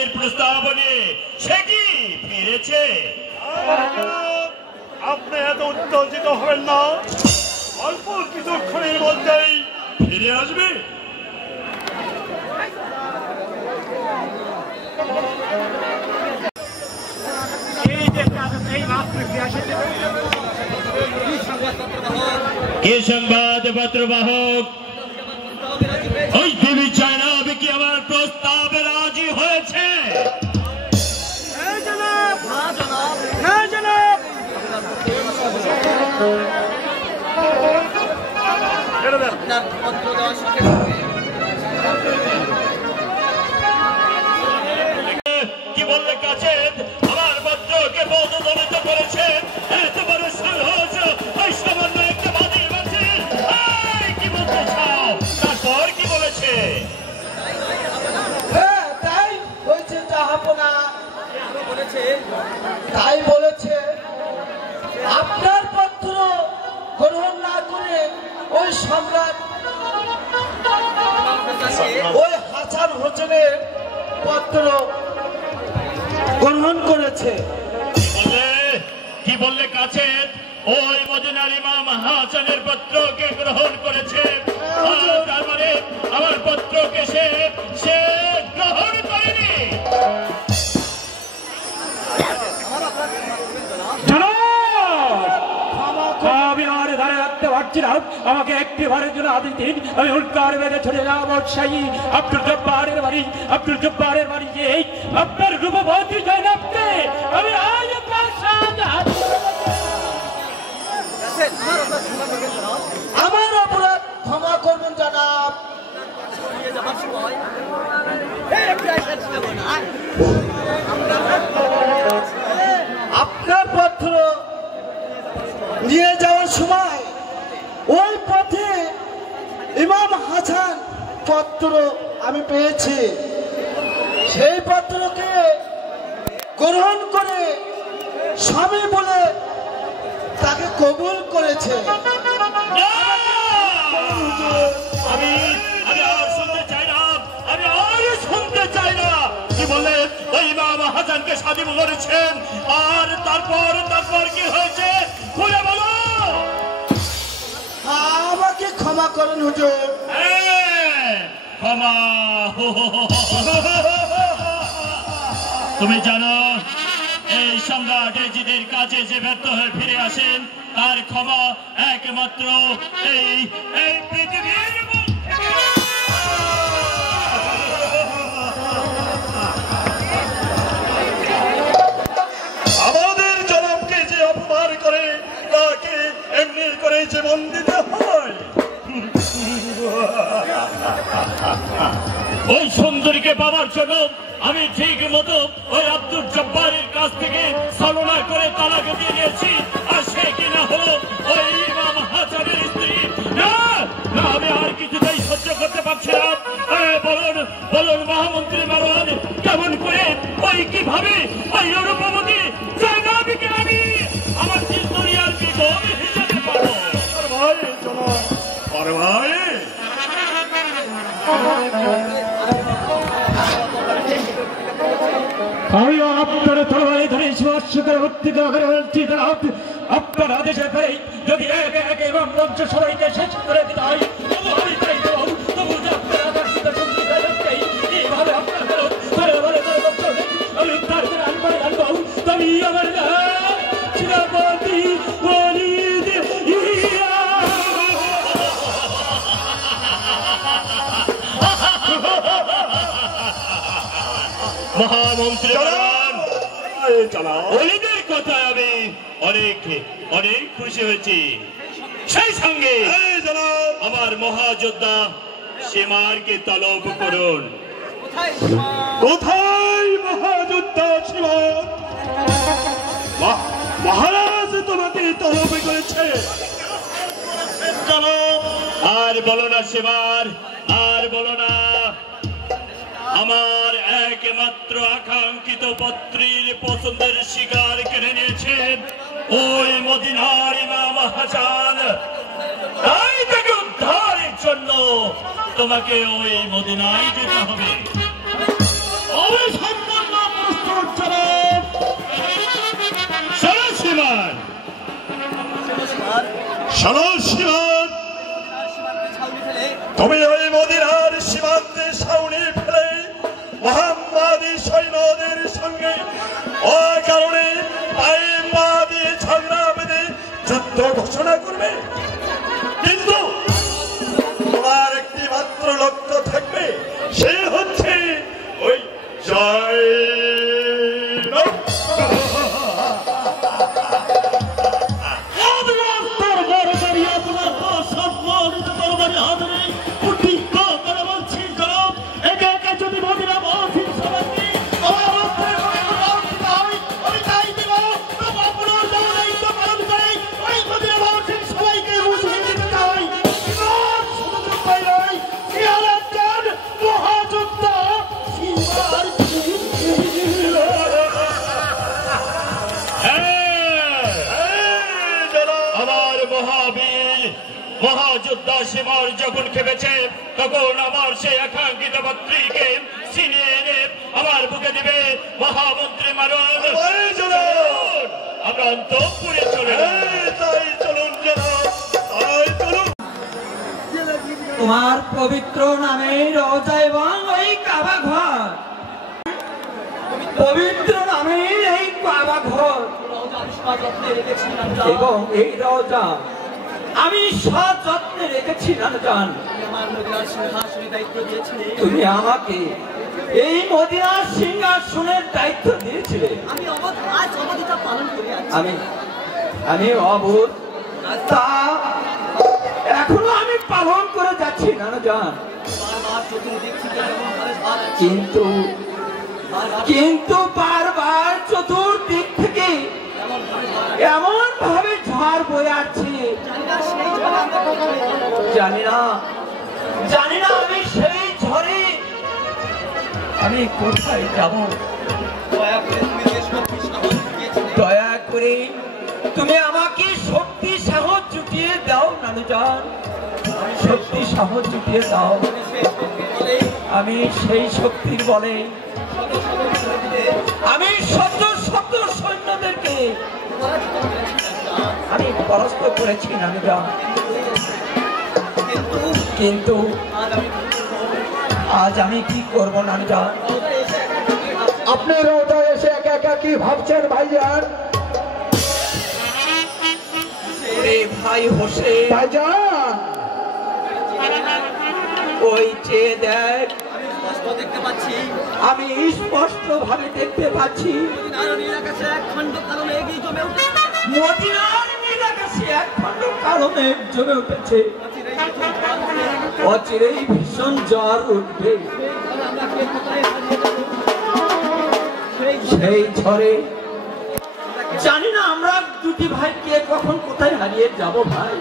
বিয়ের প্রস্তাব নিয়ে সে কি ফিরেছে? আপনি এত উত্তেজিত হবেন না, অল্প কিছুক্ষণের মধ্যেই ফিরে আসবে। কে সংবাদপত্র বাহক? ওই দেবী জয়নাব কি আমার প্রস্তাবে রাজি হয়েছে? কি বললে কাছে আমার পত্রকে পদদলিত করেছে? এত বড় সাহস ওই সামান্য একটা বাদীর মাঝে! কি বলতে চাও? তারপর কি বলেছে? তাই হয়েছে জাহাপনা, তাই বলেছে আপনার পত্র গ্রহণ না করে ওই সম্রাট ওই হাসান হোসেনের পত্র গ্রহণ করেছে। কি বললে কাছে ওই মদিনার ইমাম হাসানের পত্রকে গ্রহণ করেছে? তার মানে আমার পত্রকে সে গ্রহণ করেনি। আমি আর ধারে রাখতে পারছি না, আমাকে একটি বারের জন্য আদেশ দিন। আমি হুলকার বেগে ছুটে যাবো সেই আব্দুল জব্বারের বাড়ি গিয়ে আপনার রূপবতী জয়নাবকে আমি আজ আমার অপরাধ ক্ষমা করবেন জনাব। আপনার পত্র নিয়ে যাওয়ার সময় ওই পথে ইমাম হাসান পত্র আমি পেয়েছি, সেই পত্রকে গ্রহণ করে স্বামী বলে তাকে কবুল করেছে। আমি আর শুনতে চাই না, কি বলে ওই ইমাম হাসানকে স্বাধীন করেছেন? আর তারপর কি হয়েছে খুলে বলো। আমাকে ক্ষমা করুন হুজুর। ক্ষমা? তুমি জানো এই সম্রাট এজিদের কাছে যে ব্যর্থ হয়ে ফিরে আসেন তার ক্ষমা একমাত্র এই পৃথিবীর আমাদের জনাবকে যে অপমান করে তাকে এমনি করে জীবন দিতে হয়। ওই সুন্দরীকে পাওয়ার জন্য আমি ঠিক মতো ওই আব্দুল জব্বারের কাছ থেকে ছলনা করে তালাক দিয়ে নিয়েছি, আর সে কিনা হলো ওই ইমাম হাসানের স্ত্রী। না, আমি আর কিছুতেই সহ্য করতে পারছি না। বলুন মহামন্ত্রী মারওয়ান, কেমন করে কিভাবে ওই রূপবতী জয়নাবকে আমি আমার দুনিয়ার বিধব হিসেবে পাবো? ভাই জনাব, ভাই আমি আপনার তরবারি ধরে স্পর্শ করে ভর্তি করে বলছি, আপনার আদেশের পরে যদি একে একে এবং মঞ্চ সবাইকে শেষ করে দিতে হয় তবু আমি চাইব, তবু যে আপনার আদর্শিত সঙ্গীতাই এইভাবে আপনার আমি তার আনবো তুমি আমার চিরাপতি ওয়ালিদ ইয়া। মহামন্ত্রী ওলিদের কথায় আমি অনেক খুশি হয়েছি। সেই সঙ্গে আমার মহাযোদ্ধা সীমারকে তলব করুন। কোথায় মহাযোদ্ধা সীমার? মহারাজ তোমাকে তলব করেছে। আর বলো না সীমার, আর বলো না। আমার একমাত্র আকাঙ্ক্ষিত পত্রীর পছন্দের শিকার কেড়ে নিয়েছেন ওই মদিনার ইমাম হাসান। তাই তাকে উদ্ধারের জন্য তোমাকে ওই মদিনায় যেতে হবে। অবসম্ভব শোনো সীমান, তুমি ওই মদিনার সীমান্তে ছাউনি ফেলে মোহাম্মদী সৈন্যদের সঙ্গে অকারণে পায়ে পা দিয়ে ঝগড়া বেঁধে যুদ্ধ ঘোষণা করবে, কিন্তু তোমার একটি মাত্র লক্ষ্য থাকবে, সে হচ্ছে ওই জয়। মহাযোদ্ধা সীমার যখন খেপেছে, তখন আমার সেই আকাঙ্ক্ষিত পাত্রীকে ছিনিয়ে এনে আমার বুকে দিবে মহামন্ত্রী মারণ। আমরা অন্তঃপুরে চলে তাই চলুন জনাব, তাই চলুন। তোমার পবিত্র নামে রোজা এবং ওই কাবা ঘর, পবিত্র নামে এই কাবা ঘর এবং এই রোজা আমি সযত্নে রেখেছি না জান। তুমি আমাকে এই মদিনার সিংহাসনের দায়িত্ব দিয়েছিলে, আমি অবোধ, তা এখনো আমি পালন করে যাচ্ছি না জান। কিন্তু বারবার চতুর্দিক থেকে এমন ভাবে ঝড় বয়ে আসছে, জানি না আমি সেই ঝড়ে আমি কোথায় যাব। দয়া করে তুমি আমাকে শক্তি সাহস জুটিয়ে দাও নানুজান, শক্তি সাহস জুটিয়ে দাও। আমি সেই শক্তির বলে আমি শত শত সৈন্যদেরকে আমি পরাস্ত করেছি নানুজান, কিন্তু আজ আমি কি করব নানুজান। আপনি রোজায় এসে একা একা কি ভাবছেন ভাইজান? ভাই হোসেন ভাইজান, ওই চেয়ে দেখ, আমি স্পষ্ট ভাবে দেখতে পাচ্ছি মদিনার নীল আকাশে এক খণ্ড কালো মেঘ জমে উঠেছে। অচিরেই ভীষণ জ্বর উঠবে, সেই ঝড়ে জানি না আমরা দুটি ভাই কে কখন কোথায় হারিয়ে যাব। ভাই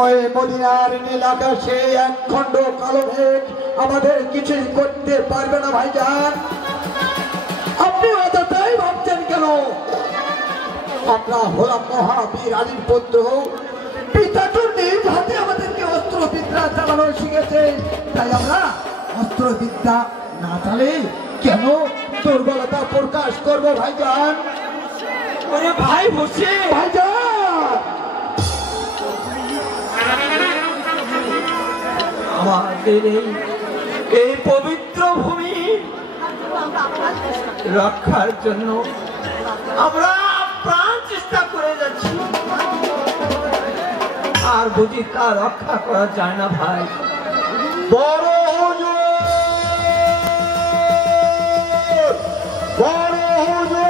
ওই মদিনার নীল আকাশে এক খণ্ড কালো মেঘ আমাদের কিছুই করতে পারবে না ভাইজান। আপনি অতটাই ভাবছেন কেন? আমরা হলাম মহাবীর আলীর পুত্র, পিতা তো নিজ হাতে আমাদেরকে অস্ত্রবিদ্যা চালানো শিখেছে, তাই আমরা অস্ত্রবিদ্যা না চালে কেন দুর্বলতা প্রকাশ করবো ভাইজান? ওরে ভাই হোসেন, ভাইজান, আমাদের এই পবিত্র ভূমি রক্ষার জন্য আমরা প্রাণ চেষ্টা করে যাচ্ছি, আর বুঝি তা রক্ষা করা যায় না ভাই। বড় হুজুর, বড় হুজুর,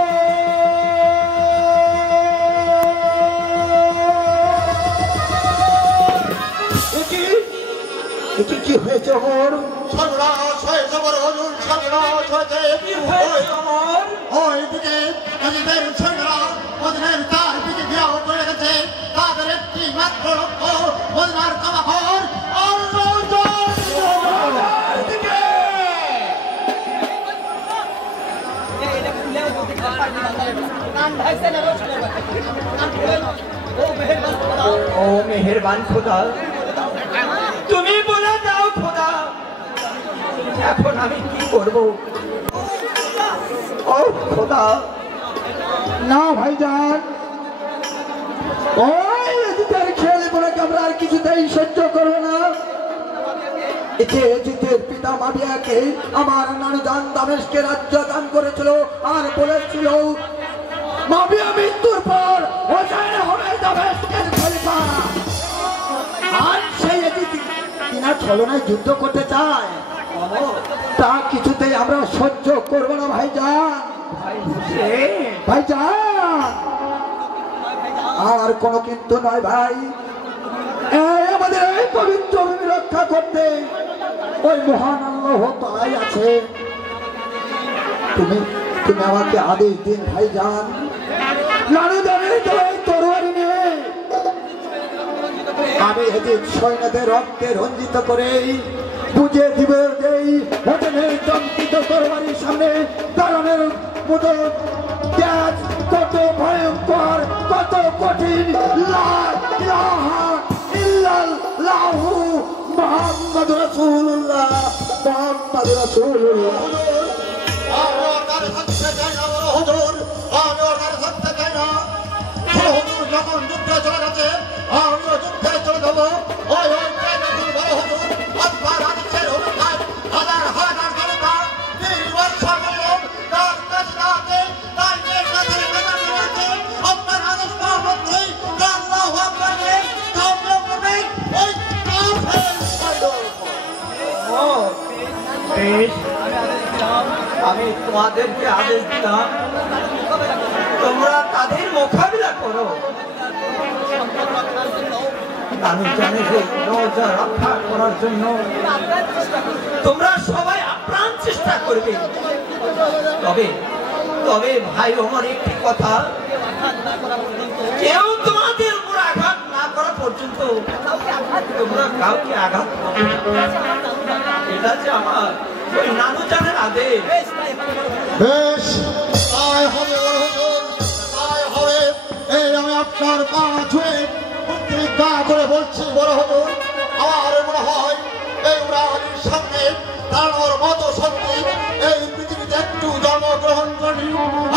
কি হয়েছে ওর? সর্বনাশ হয়েছে বড় হুজুর, সর্বনাশ হয়েছে। কি হয়েছে আমার? ওইদিকে নিজেদের সৈন্যরা মদিনার চারদিকে ঘেরাও করে রেখেছে, তাদের একটি মাত্র লক্ষ্য মদিনার কাবাঘর। ও মেহেরবান খোদা, তুমি বলে দাও খোদা, এখন আমি কি করব? ও খোদা, না ভাইজান, ওই এদিকে খেয়ালি বলে কিছুতেই সহ্য করবে না। এতে জিতের পিতা মাবিয়াকে আমার নানুজান দামেশকে রাজ্য দান করেছিল আর বলেছিল মাবিয়া মৃত্যুর পর হোসেন হবে দামেশকের খলিফা। আর সেই কিনা ছলনায় যুদ্ধ করতে চায়, তা কিছুতেই আমরা সহ্য করবো না ভাইজান। ভাইজান আর কোনো কিন্তু নয় ভাই, আমাদের এই পবিত্র ভূমি রক্ষা করতে ওই মহান আল্লাহ তাআলাই আছে। তুমি তুমি আমাকে আদেশ দিন ভাইজান, নানুদানের তরবারি নিয়ে আমি এদিক সৈন্যদের রক্তে রঞ্জিত করে বুঝে দিব যে হোটেলের দম্পিত তরবারির সামনে দাঁড়ানোর মতো ত্যাগ কত ভয়ঙ্কর, কত কঠিন। লা ইলাহা ইল্লাল্লাহু মুহাম্মাদুর রাসূলুল্লাহ, মুহাম্মাদুর রাসূলুল্লাহ। যখন যুদ্ধে চলে গেছে আমরা যুদ্ধে চলে যাবো। ওই ওই বড় হুজুর আপনার আদেশের অনুসারে হাজার হাজার জনতা নির্বাচন করলেন তার কাছে তাই নেতাদের মেধাবী রয়েছে আপনার আদেশ পাওয়া মধ্যেই আল্লাহু আকবার কামনা করবেন ওই কাফের আমি তোমাদেরকে আদেশ দিলাম তোমরা তাদের মোকাবিলা করো। আমি জানি যে রোজা রক্ষা করার জন্য তোমরা সবাই আপ্রাণ চেষ্টা করবে। তবে তবে ভাই আমার একটি কথা, কেউ তোমাদের উপর আঘাত না করা পর্যন্ত তোমরা কাউকে আঘাত করবে না। এটা যে আমার ওই নানুজানের আদেশ। বেশ তাই হবে বড় হুজুর, তাই হবে। এই আমি আপনার পা ছুঁয়ে প্রতিজ্ঞা করে বলছি বড় হুজুর, আমার মনে হয় এই উড়ানের সামনে দাঁড়ানোর মতো শক্তি এই পৃথিবীতে একটু জন্মগ্রহণ করি।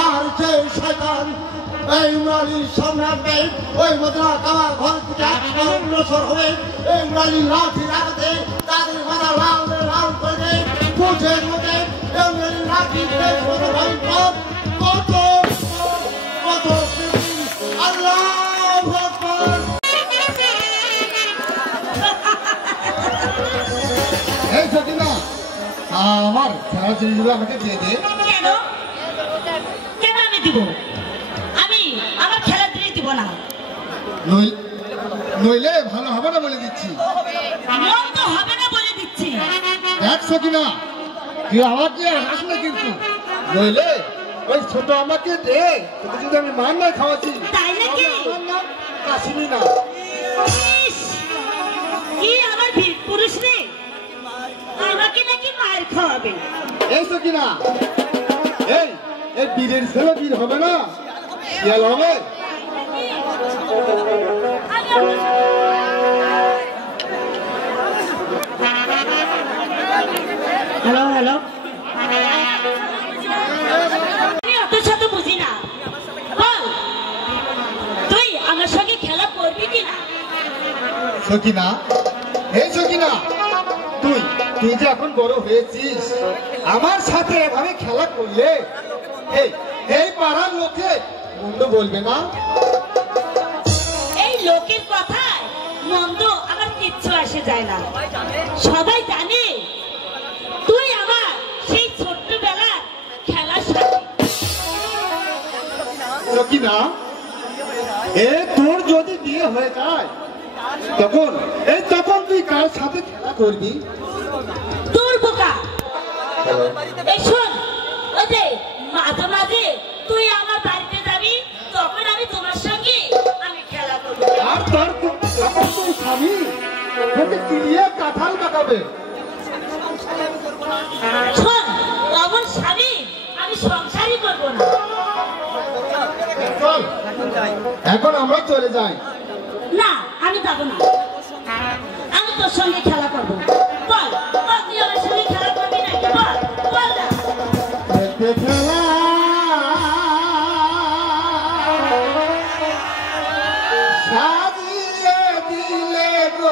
আর যে শয়তান এই উড়ানির সামনে আসবে ওই মদিনা কাবার ঘর থেকে অগ্রসর হবে এই উড়ানির লাঠি রাখতে তাদের মাথা লাল লাল করে দেয় বুঝের মধ্যে লাঠি ভয়ঙ্কর কত কত আল্লাহু আকবার। এই সকিনা আমার খেলা জিনিসগুলো আমাকে দিয়ে দে। কেন কেন আমি দিব? আমি আমার খেলা জিনিস দিব না। নইলে ভালো হবে না বলে দিচ্ছি। মন তো হবে না বলে দিচ্ছি। দেখ সকিনা তুই আমাকে আসলে কিন্তু নইলে ওই ছোট আমাকে দে, তোকে যদি আমি মান না খাওয়াচ্ছি। তাই নাকি? আসিনি না কি আমার বীর পুরুষ রে, আমাকে নাকি মার খাওয়াবে? এই সকিনা এই এই বীরের ছেলে বীর হবে না, শিয়াল হবে। হ্যালো হ্যালো, আমি অত শত বুঝি না। বল তুই আমার সঙ্গে খেলা করবি কিনা? সকিনা এই সকিনা তুই তুই যে এখন বড় হয়েছিস, আমার সাথে এভাবে খেলা করলে এই এই পাড়ার লোকে মন্দ বলবে না? এই লোকের কথায় মন্দ আমার কিচ্ছু আসে যায় না। সবাই জানে তুই আমার সেই ছোট্টবেলার খেলার সাথে। সকিনা এ তোর যদি বিয়ে হয়ে যায় তখন তুই কার সাথে খেলা করবি? তোর বোকা। এই শোন, ওই যে মাঝে মাঝে তুই আমার বাড়িতে যাবি, তখন আমি তোমার সঙ্গে আমি খেলা করবো। আর তোর স্বামী তোকে কিলিয়ে কাঁঠাল কাটাবে। শোন, অমন স্বামী আমি সংসারই করবো না। চল এখন আমরা চলে যাই। না আমি যাবো না, আমি তোর সঙ্গে খেলা করবো। বল বল তুই আমার সঙ্গে খেলা করবি নাকি? বল বল না। খেলা সাজিয়ে দিলে গো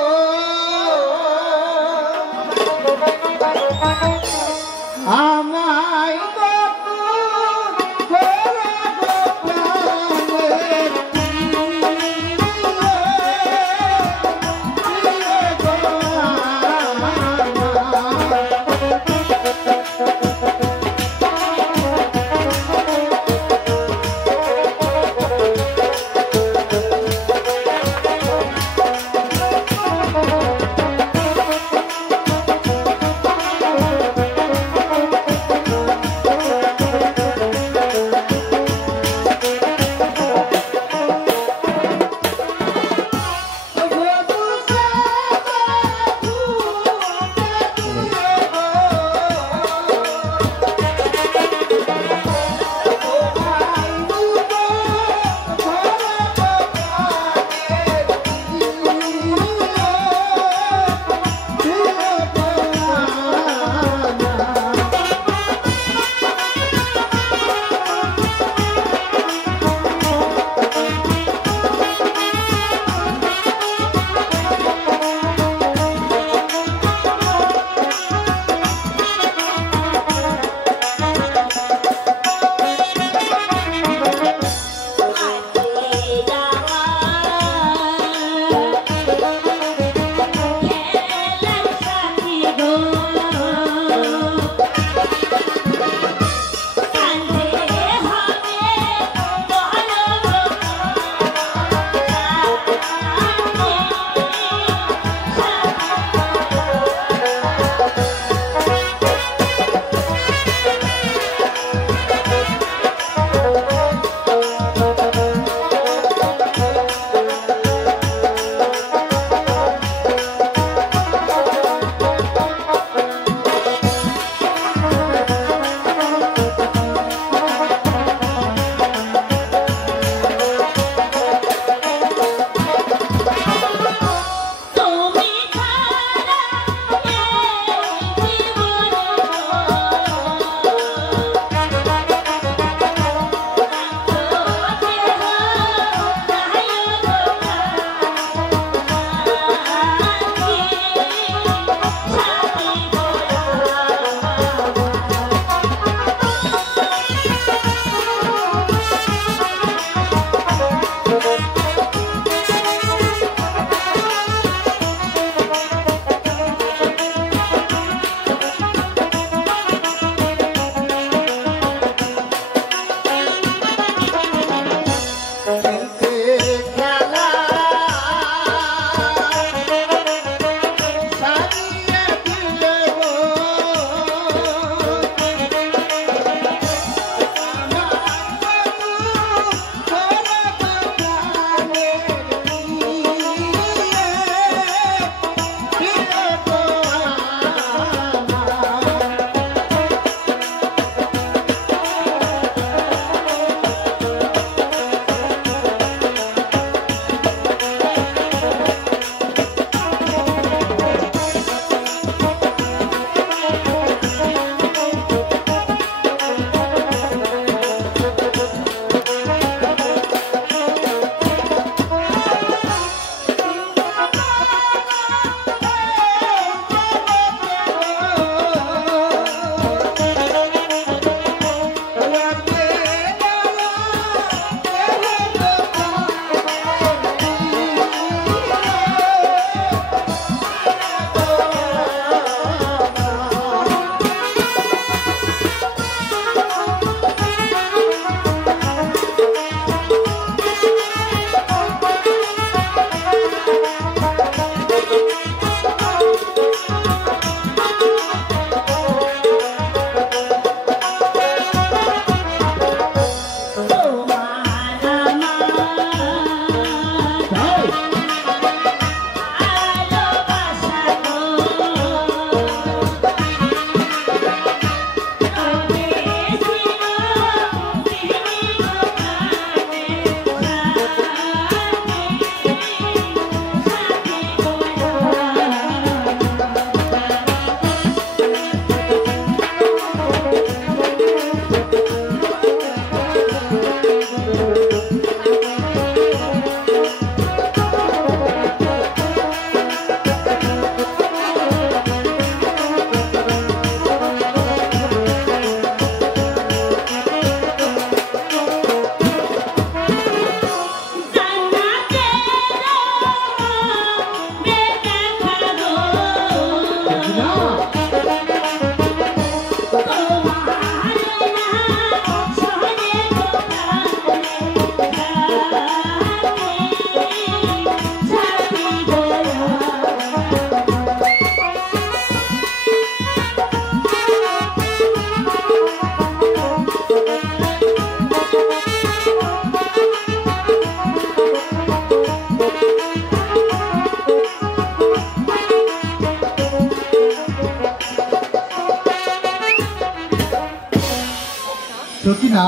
সকিনা,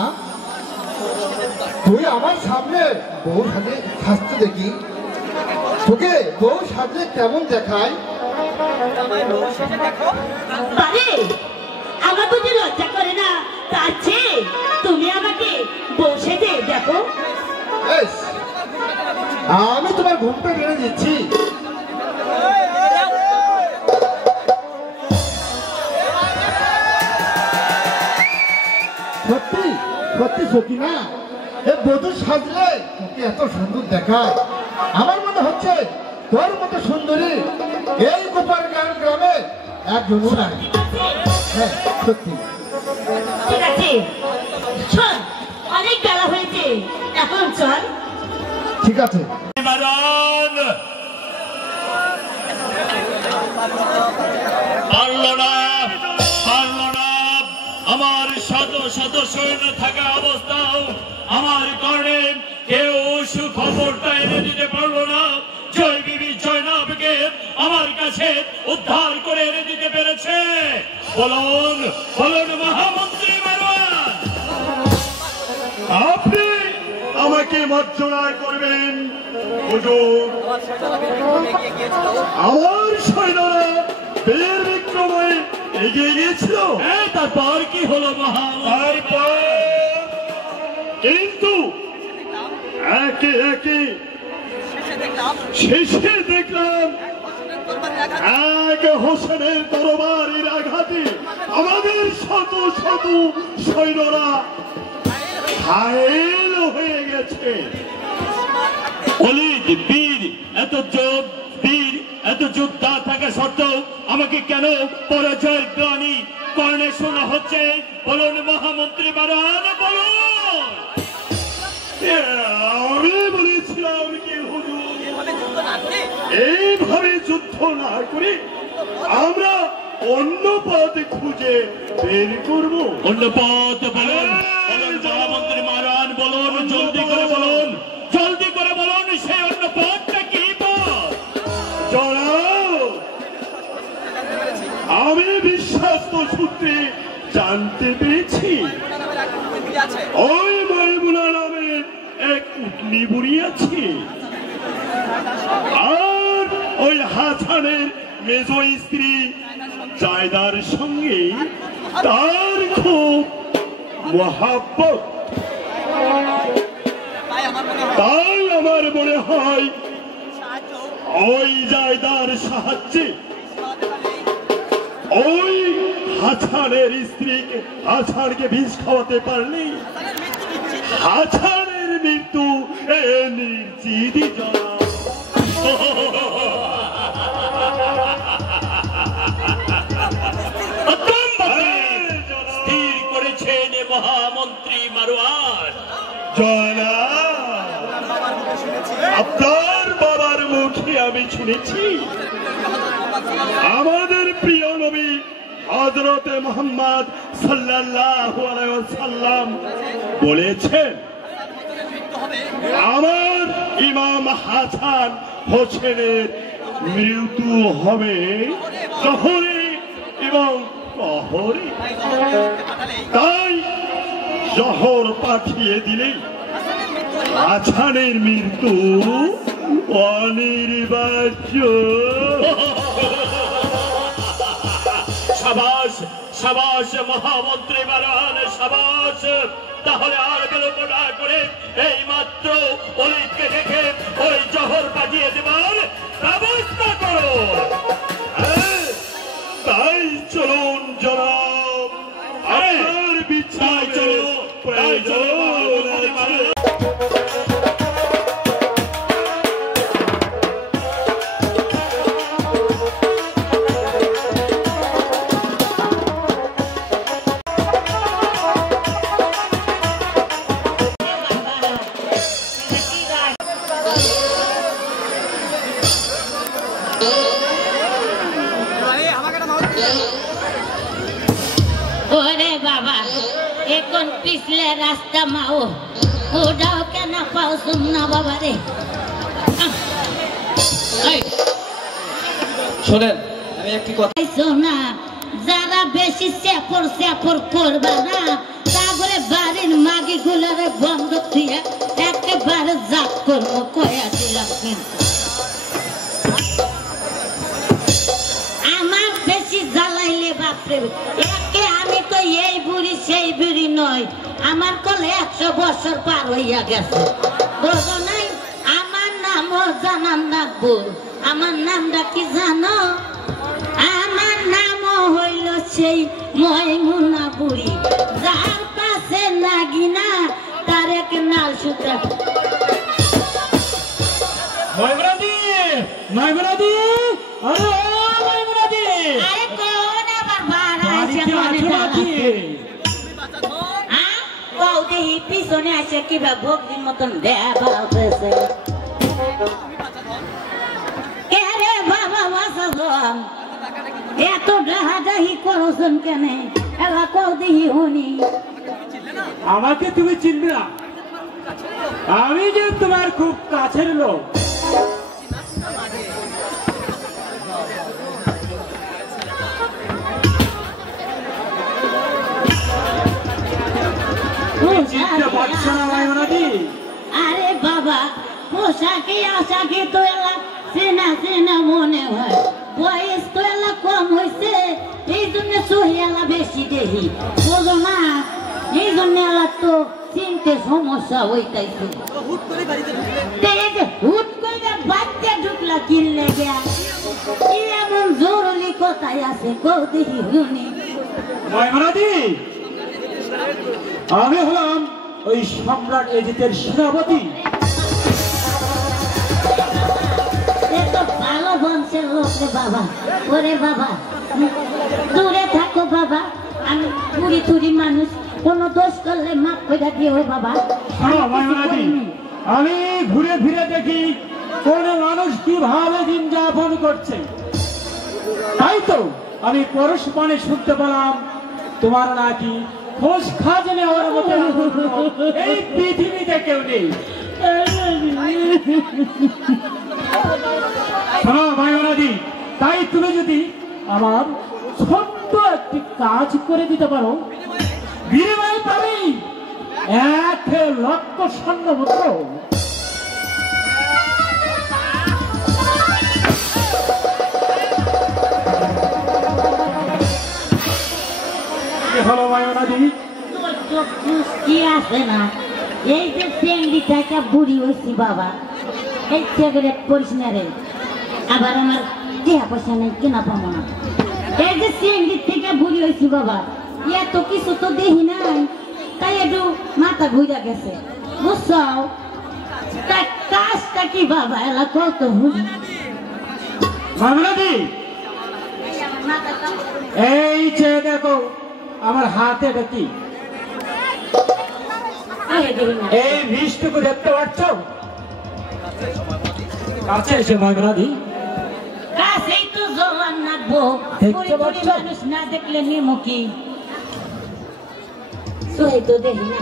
তুই আমার সামনে বউ সাজে সাজতে দেখি, তোকে বউ সাজে কেমন দেখায়? বারে আমার বুঝি লজ্জা করে না? তার চেয়ে তুমি আমাকে বসে দিয়ে দেখো। বেশ, আমি তোমার ঘুমটা টেনে দিচ্ছি। সত্যি সত্যি সকিনা, এ বধূ সাজলে তোকে এত সুন্দর দেখায়। আমার মনে হচ্ছে তোর মতো সুন্দরী এই গোপাল গ্রামে একজনও নাই। হ্যাঁ সত্যি। ঠিক আছে, শোন, অনেক বেলা হয়েছে, এখন চল। ঠিক আছে। মারান পারলো না, পারলো না। আমার শত শত সৈন্য থাকা অবস্থাও আমার কারণে কেউ সুখবরটা এনে দিতে পারলো না। জয় বিবি জয়নাবকে আমার কাছে উদ্ধার করে এনে দিতে পেরেছে। বলুন বলুন মহামন্ত্রী মারওয়ান, আপনি আমাকে মার্জনা করবেন? হুজুর, আমার সৈন্যরা বীর বিক্রমে এগিয়ে গিয়েছিল। তারপর কি হলো তারপর কিন্তু একে একে শেষে দেখলাম এক হোসেনের তরবারির আঘাতে আমাদের শত শত সৈন্যরা ঘায়েল হয়ে গেছে। অলিদ বীর এত যোদ্ধা থাকা সত্ত্বেও আমাকে কেন পরাজয়ের গ্লানি কর্ণে শোনা হচ্ছে? বলুন মহামন্ত্রী মারান, বলুন। আমি বলেছিলাম কি হুজুর, এইভাবে যুদ্ধ না করে আমরা অন্য পথ খুঁজে বের করব। অন্য পথ বলুন, বলুন মহামন্ত্রী মারান, বলুন, জলদি করে বলুন, জলদি করে বলুন, সেই অন্য পথটা কি পথ? আমি বিশ্বস্ত সূত্রে জানতে পেরেছি ওই ময়মুনা নামে এক উটনি বুড়ি আছে, আর ওই হাসানের মেজ স্ত্রী জায়দার সঙ্গে তার খুব মহাব্বত। তাই আমার মনে হয় ওই জায়দার সাহায্যে ওই হাসানের স্ত্রীকে হাসানকে বিষ খাওয়াতে পারলে হাসানের মৃত্যু নিশ্চিতই জানা। স্থির করেছেন মহামন্ত্রী মারওয়ান। আপনার বাবার মুখে আমি শুনেছি আমাদের প্রিয় নবী হযরতে মুহাম্মদ সাল্লাল্লাহু আলাইহি ওয়াসাল্লাম বলেছেন, আমার ইমাম হাসান হোসেনের মৃত্যু হবে শহরে এবং শহরে। তাই শহর পাঠিয়ে দিলে হাসানের মৃত্যু অনিবার্য। সাবাস সাবাস মহামন্ত্রী মারান, সাবাস। তাহলে আর বিলম্ব না করে এই মাত্র অলিদকে দেখে ওই জহর পাঠিয়ে দেবার ব্যবস্থা করো। তাই চলুন জনাব, আপনার বিচার প্রয়োজন আছে। ওরে বাবা, এখন পিছলে রাস্তা মাও, ওটাও কেন পাও শুননা বাবা রে। শোনেন, আমি একটি কথা শোনা, যারা বেশি স্যাফর করবা না, তা করে বাকি গুলারে বন্ধ দিয়ে একেবারে জাত করবো কয়া দিলাম কিন্তু আমার বেশি জ্বালাইলে বাপরে একে আমি তো এই বুড়ি সেই বুড়ি নয় আমার কলে 100 বছর পার হইয়া গেছে বোঝো নাই আমার নামও জানান রাখবো আমার নামটা কি জানো আমার নামও হইল সেই ময়মুনা বুড়ি যার কাছে নাগিনা তার এক নাল সুতা ময়মুনাদি ময়মুনাদি আরে ময়মুনাদি আরে কোন আবার বাড়া এসে বাড়িতে মনে আছো নাকি? বৌদি পিছনে আসে কিবা ভক্তির মতন দেখাচ্ছে রে বাবা বাসাজন এত ডাহাডাহি করছেন কেন এলা কৌদিহি হুনি আমাকে তুমি চিনবে না আমি যে তোমার খুব কাছের লোক চিনতে পারছো না ময়মুনাদি আরে বাবা পোশাকে আশাকে তো এলা চেনা চেনা মনে হয় বয়স তো এলা কম হয়েছে এই জন্য সহিয়ালা বেশি দেহি বলো না এই জন্য এলা তো চিনতে সমস্যা হইতাইছে হুট করে বাচ্চা ঢুকলা কিনলে গিয়া কি এমন জরুরি কথাই আছে কৌ দেখি হুনি ময়মুনাদি আমি হলাম ওই সম্রাট এজিতের সেনাপতি এ তো ভালো বংশের লোক রে বাবা ওরে বাবা দূরে থাকো বাবা আমি পুরি তুরি মানুষ কোনো দোষ করলে মাফ করে দিও বাবা শোনো ময়মুনাদি আমি ঘুরে ফিরে দেখি কোন মানুষ কিভাবে দিন যাপন করছে তাই তো আমি পরস্পরে শুনতে পেলাম তোমার নাকি খোঁজ খাজ নেওয়ার মতো এই পৃথিবীতে কেউ নেই শোনো ময়মুনাদি তাই তুমি যদি আমার ছোট্ট একটি কাজ করে দিতে পারো বিনিময় পাবে 1 লক্ষ স্বর্ণ মুদ্রা হলো ময়মুনাদি কি আছে না এই যে চেংড়ি টাকা বুড়ি হয়েছি বাবা এই সিগারেট পড়িস না রে আবার আমার টিয়া পয়সা নেই কেনা পাবো না এই যে চেংড়ি থেকে বুড়ি হয়েছি বাবা এত কিছু তো দেখি নাই তাই একটু মাথা ঘুরে গেছে বুঝছো তাই কাজটা কি বাবা এলা কত বুড়ি ময়মুনাদি এই যে দেখো আমার হাতে এটা কি এই বিষটুকু দেখতে পাচ্ছ কাছে এসে ময়মুনাদি কাছেই তো জওয়ান নাকবো দেখতে পুরি পাচ্ছ? মানুষ না দেখলে নিমুখী সোহে তো দেখি না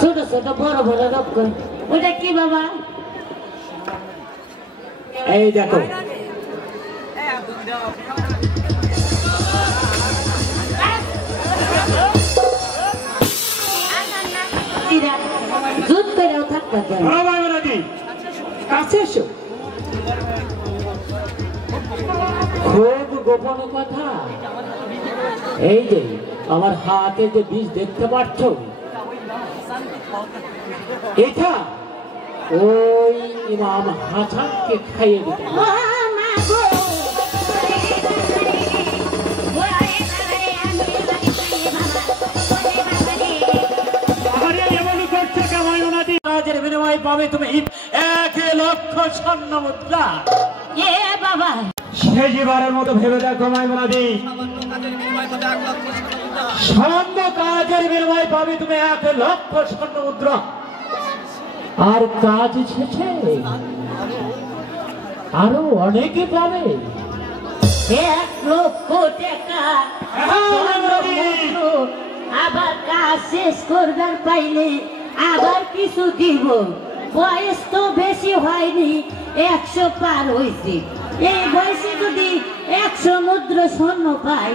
ছোট ছোট বড় বড় রোগ করে ওটা কি বাবা এই দেখো জুত করেও থাকতে কেন ময়মুনাদি কাছে এসো খুব গোপন কথা এই যে আমার হাতে যে বীজ দেখতে পাচ্ছ এটা ওই ইমাম হাসানকে খাইয়ে দিতে হবে। আরে এমন করছো কেন ময়মুনাদি? কাজের বিনিময়ে পাবে তুমি 1 লক্ষ স্বর্ণ মুদ্রা। এ বাবা শেষবারের মতো ভেবে দেখো ময়মুনাদি, স্বর্ণ কাজের বিনিময়ে পাবে তুমি 1 লক্ষ স্বর্ণ মুদ্রা। আর কাজ শেষে আরো অনেকে পাবে। 1 লক্ষ টাকা আবার কাজ শেষ করবার পাইলে আবার কিছু দিব। বয়স তো বেশি হয়নি, 100 পার হয়েছে। এই বয়সে যদি 100 মুদ্রা স্বর্ণ পাই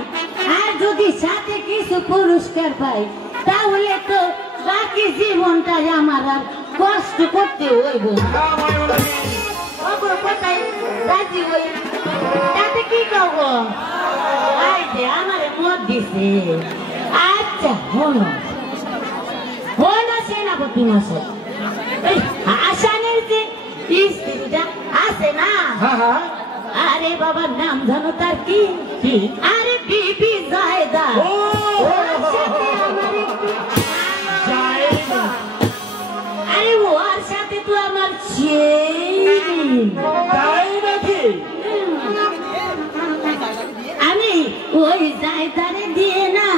আর যদি সাথে কিছু পুরস্কার পাই তাহলে তো বাকি জীবন বিদায় আমার আর কষ্ট করতে হইব কোথায় রাজি হই তাতে কি কব আমার মত দিছে আচ্ছা হলো সেনাপতি মশাই আসানের যে স্ত্রীটা আছে না আরে বাবার নাম জানো তার কি আরে বিবি জায়দা আরে ওর সাথে তো আমার তাই নাকি? আমি ওই জায়দারে দিয়ে না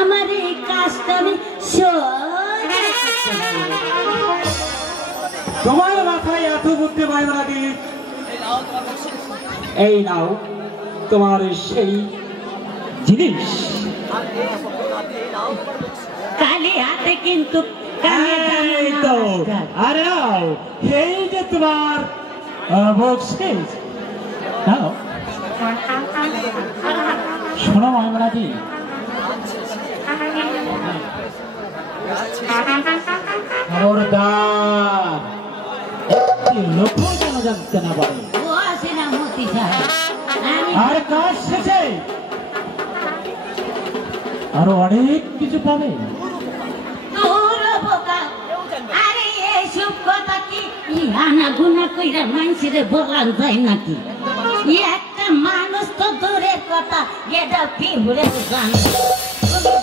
আমার এই কাজটা আমি তোমার মাথায় এত বুদ্ধি পাই নাকি? এই নাও তোমার সেই জিনিস। কালি হাতে কিন্তু এই তো আরে এই যে তোমার বক্সিস নাও। শোনো মাইমনাদি, খবরদার লোক যেন জানতে না পারে। আর কাজ শেষে আরো অনেক কিছু পাবে। আরে এইসব কথা কি আনা গুনা কইরা মানুষের বলান যায় নাকি? একটা মানুষ তো দূরের কথা এটা পিঁপড়ে জানে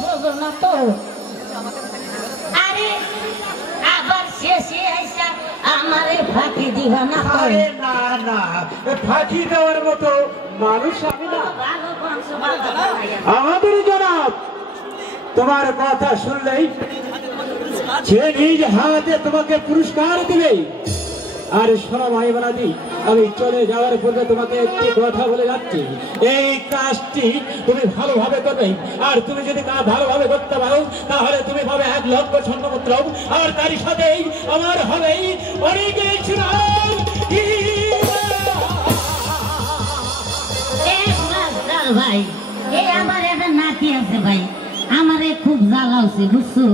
বোঝো না তো। আরে আবার শেষে আইসা আমারে ফাঁকি দিবা না তো? আরে না না, ফাঁকি দেওয়ার মতো মানুষ আমি না। ভালো বংশ ভালো আমাদের জনাব তোমার কথা শুনলেই সে নিজ হাতে তোমাকে পুরস্কার দিবে। আর শোনো মাইবানাদি, আমি চলে যাওয়ার পূর্বে তোমাকে একটি কথা বলে যাচ্ছি, এই কাজটি তুমি ভালোভাবে করবে। আর তুমি যদি তা ভালোভাবে করতে পারো তাহলে তুমি পাবে 1 লক্ষ স্বর্ণপত্র। আর তারই সাথেই আমার হবে অনেক ভাই। এই আমার একটা নাতি আছে ভাই, আমারে খুব জ্বালাওছে বুঝছো।